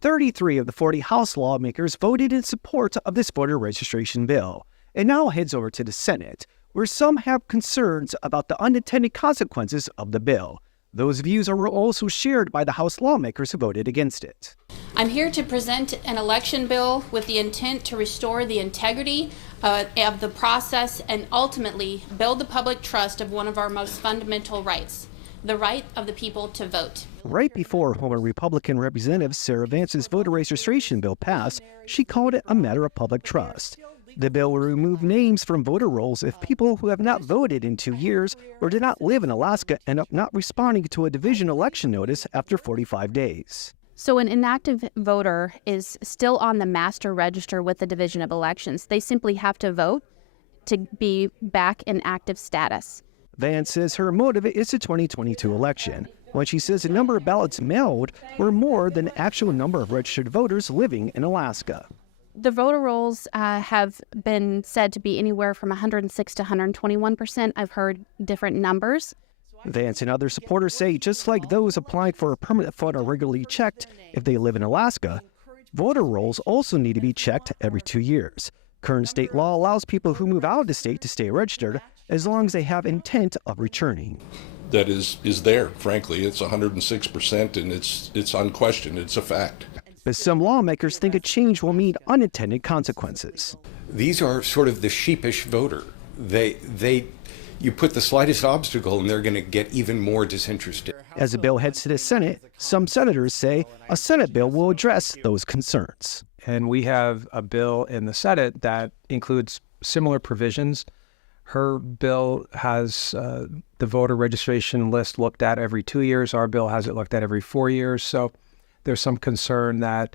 33 of the 40 House lawmakers voted in support of this voter registration bill. It now heads over to the Senate, where some have concerns about the unintended consequences of the bill. Those views are also shared by the House lawmakers who voted against it. I'm here to present an election bill with the intent to restore the integrity of the process and ultimately build the public trust of one of our most fundamental rights, the right of the people to vote. Right before former Republican Representative Sarah Vance's voter registration bill passed, she called it a matter of public trust. The bill will remove names from voter rolls if people who have not voted in 2 years or did not live in Alaska end up not responding to a division election notice after 45 days. So an inactive voter is still on the master register with the Division of Elections. They simply have to vote to be back in active status. Vance says her motive is the 2022 election, when she says the number of ballots mailed were more than the actual number of registered voters living in Alaska. The voter rolls have been said to be anywhere from 106 to 121%. I've heard different numbers. Vance and other supporters say just like those applying for a permanent fund are regularly checked if they live in Alaska, voter rolls also need to be checked every 2 years. Current state law allows people who move out of the state to stay registered as long as they have intent of returning. That is there, frankly. It's 106%, and it's unquestioned. It's a fact. But some lawmakers think a change will mean unintended consequences. These are sort of the sheepish voter. You put the slightest obstacle and they're going to get even more disinterested. As the bill heads to the Senate, some senators say a Senate bill will address those concerns. And we have a bill in the Senate that includes similar provisions. Her bill has the voter registration list looked at every 2 years. Our bill has it looked at every 4 years. So there's some concern that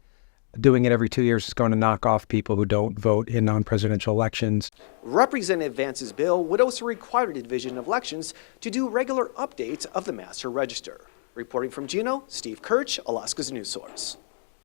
doing it every 2 years is going to knock off people who don't vote in non-presidential elections. Representative Vance's bill would also require the Division of Elections to do regular updates of the master register. Reporting from Juneau, Steve Kirch, Alaska's news source.